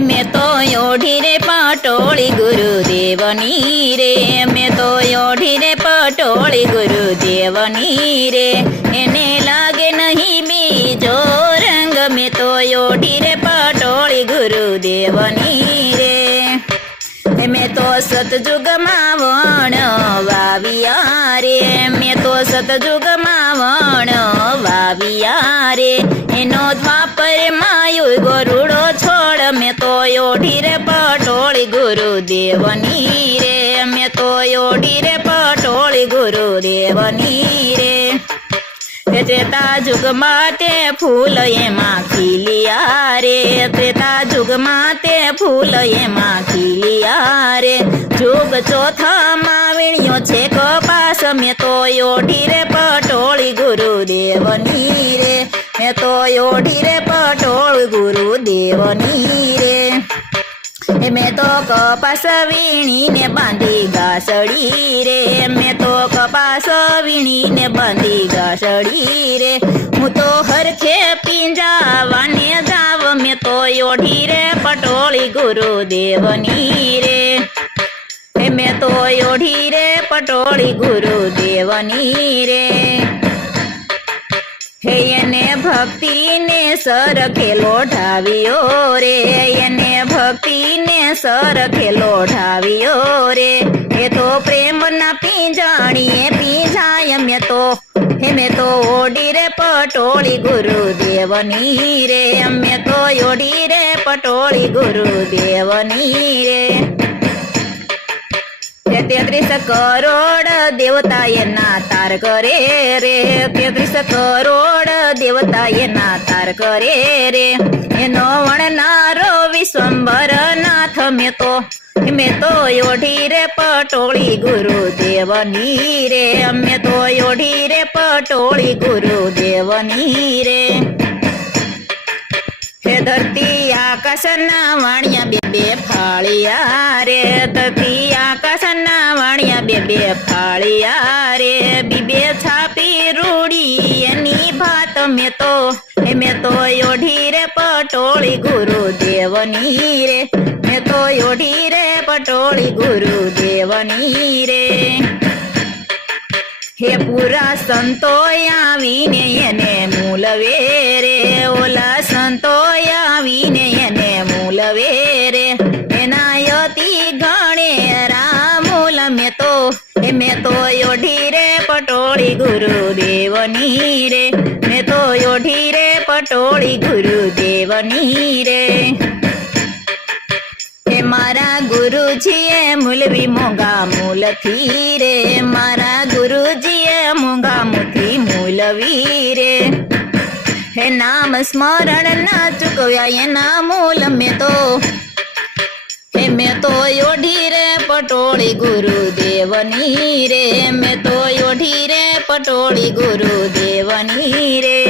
मैं तो ओढ़ी रे पटोली गुरुदेवनी रे, मैं तो ओढ़ी रे पटोली गुरुदेवनी रे, एने लागे नहीं बीजो रंग, मैं तो ओढ़ी रे पटोली गुरुदेवनी रे। मैं तो सतयुग मावण वाविया रे, मैं तो सतयुग मावण वाविया रे, एनो द्वापर मायु गरुड़ो छोड़, मैं तो ओढ़ी रे पटोली गुरुदेवनी रे, मैं तो ओढ़ी रे पटोली गुरुदेवनी रे। त्रेता जुग माते फूल एमा खिलिया रे, त्रेता जुग माते फूल एमा खिलिया रे, जुग चौथा माविणियो छे कपास, मैं तो ओढ़ी रे पटोली गुरुदेवनी रे, मैं तो ओढ़ी रे पटोली गुरुदेवनी रे। मैं तो कपास वीणी ने बांधी घासड़ी रे, मैं तो कपास वीणी ने बांधी घासड़ी रे, हूँ तो हरखे पिंजावाने जाव, मैं तो ओढ़ी रे पटोली गुरुदेवनी रे, मैं तो ओढ़ी रे पटोली गुरुदेवनी रे। हे એને ભક્તિને સરખે લોઢાવ્યો રે, એને ભક્તિને સરખે લોઢાવ્યો રે, એ તો પ્રેમના પીંજાણીએ પીંજાય, મેં તો ઓઢી રે પટોળી ગુરુદેવની રે, મેં તો ઓઢી રે પટોળી ગુરુદેવની રે। 33 કરોડ દેવતા એના તાર કરે રે, 33 કરોડ દેવતા એના તાર કરે રે, એનો વણનારો વિશ્વંભર નાથ, મેં તો ઓઢી રે પટોળી ગુરુદેવની રે, મેં તો ઓઢી રે પટોળી ગુરુદેવની રે। हे धरती आकाशना वाणिया बे फाळिया रे, धरती आकाशना वाणिया बे फाळिया रे, बीबे छापी रूड़ी एनी भात, मैं तो ओढ़ी रे पटोળી गुरुदेवनी रे, मैं तो ओढ़ी रे पटोળી गुरुदेवनी रे। हे पूरा संतो आवीने एने मूलवे रे, ओला संतो आवीने एने मूलवे रे, एना यति गणे रामूल, मैं तो ओढ़ी रे पटोળી गुरुदेवनी रे, मैं तो ओढ़ी रे पटोળી गुरुदेवनी रे। हे मारा गुरुजीए मूलवी मोंगा मूल थी रे, मारा गुरुजीए मोंगा मुथी मूलवी रे, हे नाम स्मरण ना चुकव्या एना मूल, मैं तो ओढ़ी रे पटोળી गुरुदेवनी रे, मैं तो ओढ़ी रे पटोળી गुरुदेवनी रे।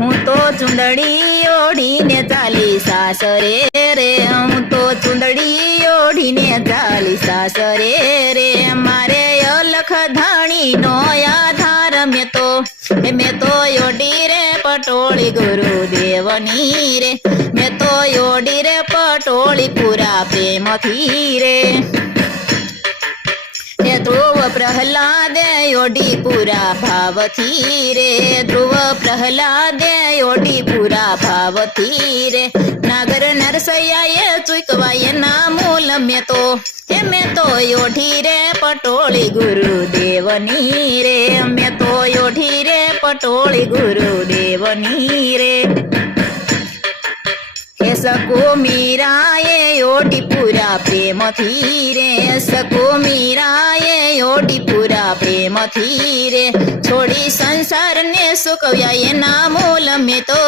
हूँ तो चुंदड़ी ओढ़ी ने चाली सासरे रे, हूँ तो चुंदड़ी ओढ़ी ने चाली सासरे रे, मारे अलख धाणी नो आधार, मैं तो ओढ़ी रे पटोળી गुरुदेवनी रे, मैं तो ओढ़ी रे पटोળી पूरा प्रेम थी रे। ध्रुव प्रहलाद ओढ़ी पूरा भाव थी रे, ध्रुव प्रहलाद ओढ़ी पूरा भाव थी रे, नागर नरसैया ये चुकवा एना मूल, मैं तो ओढ़ी रे पटोળી गुरुदेवनी रे, मैं तो ओढ़ी रे पटोળી गुरुदेवनी रे। हे सको मीराए ओढ़ी पूरा प्रेम थी रे, सको मीराए ओढ़ी पूरा प्रेम थी रे, छोड़ी संसार ने सुकव्या एना मूल, मैं तो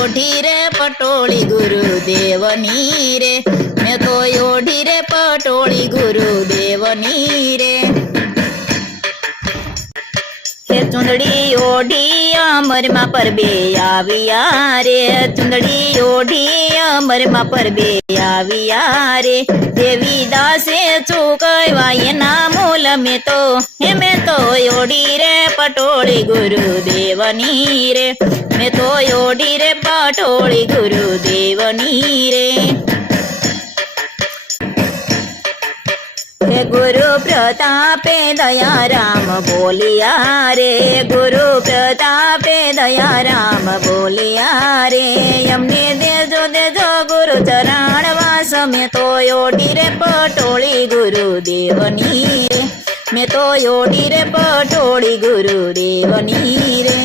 ओढ़ी रे पटोળી गुरुदेवनी रे, मैं तो ओढ़ी रे पटोળી गुरुदेवनी रे। ચુંદડી ઓઢી અમરમાં પરબે આવ્યા રે ચુંદડી ઓઢી અમરમાં પરબે આવ્યા રે દેવી દાસે ચૂકવાય એના મૂલ મેં તો ઓઢી રે પટોળી ગુરુદેવની રે મેં તો ઓઢી રે પટોળી ગુરુદેવની રે ગુરુ પ્રતાપે દયારામ બોલિયા રે ગુરુ પ્રતાપે દયારામ બોલિયા રે અમને દેજો દેજો ગુરુ ચરણ વાસ મેં તો ઓઢી રે પટોળી ગુરુદેવની રે મેં તો ઓઢી રે પટોળી ગુરુદેવની રે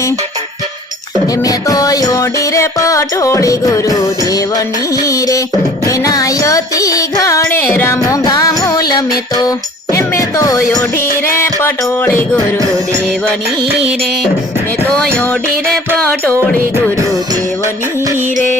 મેં તો ઓઢી રે પટોળી ગુરુદેવની રે એનાયતી ઘણે રામો ગામૂલ મેં તો ઓઢી રે પટોળી ગુરુદેવની રે મેં તો ઓઢી રે પટોળી ગુરુદેવની રે